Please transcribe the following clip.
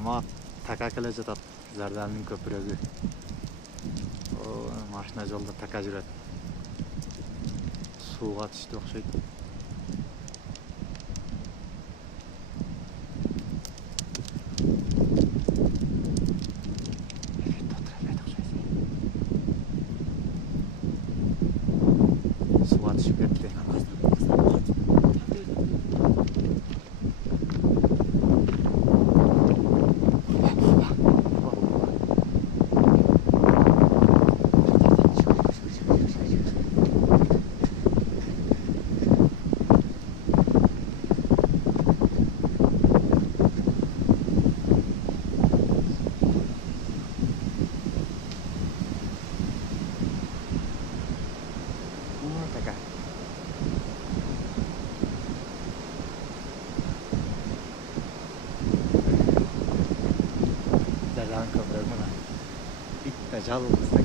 Жамаат така келе жатат. Зарданның көпірөгі. Машина жолда така жүрет. Суға түшті оқшайды. Суға түшіп кетті. Така. Зардан көпірөгі мұна. Итті жалғыз.